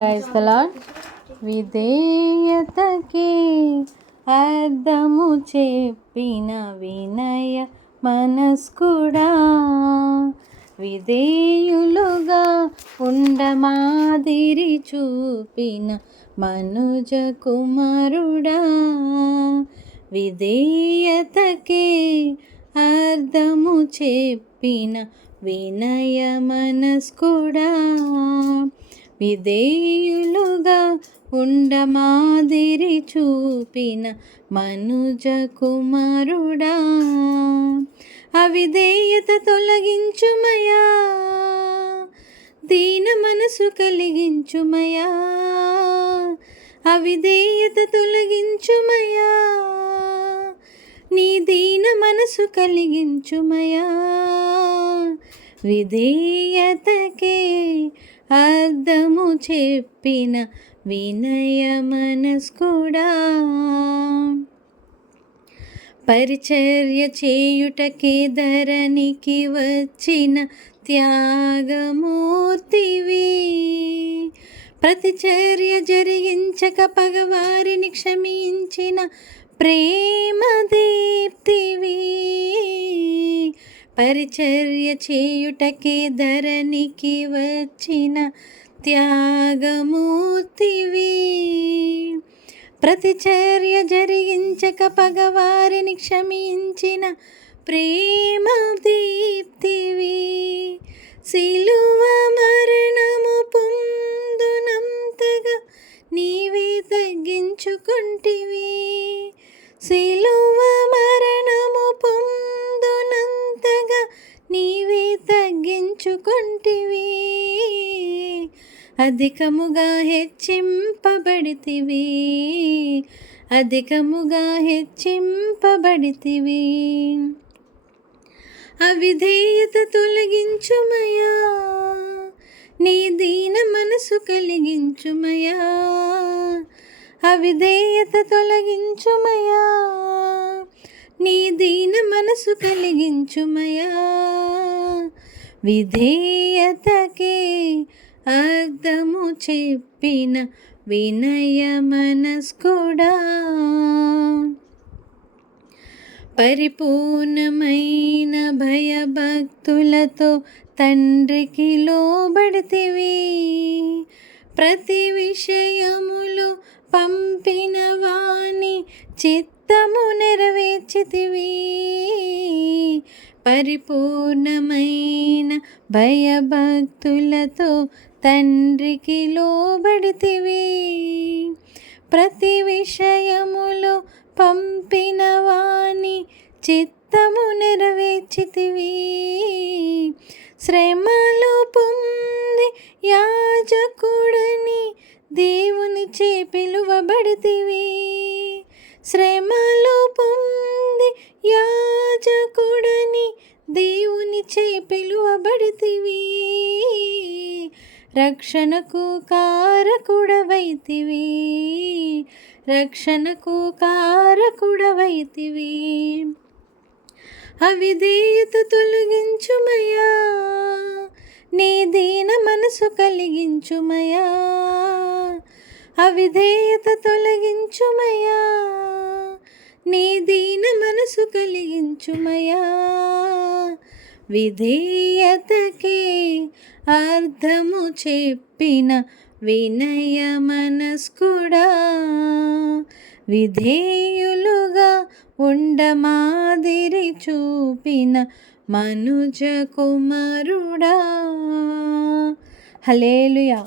Praise the lord. విధేయతకి అర్థము చెప్పిన వినయ మనస్కుడా, విధేయులుగా ఉండమాదిరి చూపిన మనుజ కుమారుడా, విధేయతకి అర్థము చెప్పిన వినయ మనస్కుడా, విధేయులుగా ఉండమాదిరి చూపిన మనుజ కుమారుడా, అవిధేయత తొలగించుమయా, దీన మనసు కలిగించుమయా, అవిధేయత తొలగించుమయా, నీ దీన మనసు కలిగించుమయా, విధేయతకే అర్థము చెప్పిన వినయ మనస్కుడా, పరిచర్య చేయుటకే ధరణికి వచ్చిన త్యాగమూర్తివి, ప్రతిచర్య జరిగించక పగవారిని క్షమించిన ప్రేమ దీప్తివి, పరిచర్య చేయుటకే ధరణికి వచ్చిన త్యాగమూర్తివి, ప్రతిచర్య జరిగించక పగవారిని క్షమించిన ప్రేమ దీప్తివి, సిలువ మరణము పొందునంతగా నీవే తగ్గించుకుంటివి, సిలువ మరణము పొందునంతగా నీవే తగ్గించుకుంటివి, అధికముగా హెచ్చింపబడితివి, అధికముగా హెచ్చింపబడితివి, అవిధేయత తొలగించుమయా, నీ దీన మనసు కలిగించుమయా, అవిధేయత తొలగించుమయా, నీ దీన మనసు కలిగించుమయా, విధేయతకే అర్థము చెప్పిన వినయ మనస్కుడా, పరిపూర్ణమైన భయభక్తులతో తండ్రికి లోబడితివి, ప్రతి విషయములు పంపిన వాని చిత్తము నెరవేర్చితివి, పరిపూర్ణమైన భయభక్తులతో తండ్రికి లోబడితివి, ప్రతి విషయములు పంపిన వాని చిత్తము నెరవేర్చితివి, శ్రమలు పొంది యాజకుడని దేవునిచే పిలువబడితివి, శ్రమలు పొంది యాజకుడని దేవునిచే పిలువబడితివి, రక్షణకు కారకుడవైతివి, రక్షణకు కారకుడవైతివి, అవిధేయత తొలగించుమయా, నీ దీన మనసు కలిగించుమయా, అవిధేయత తొలగించుమయా, నీ దీన మనసు కలిగించుమయా, విధేయతకే అర్థము చెప్పిన వినయ మనస్కుడా, విధేయులుగా ఉండమాదిరి చూపిన మనుజ కుమారుడా. హల్లెలూయా.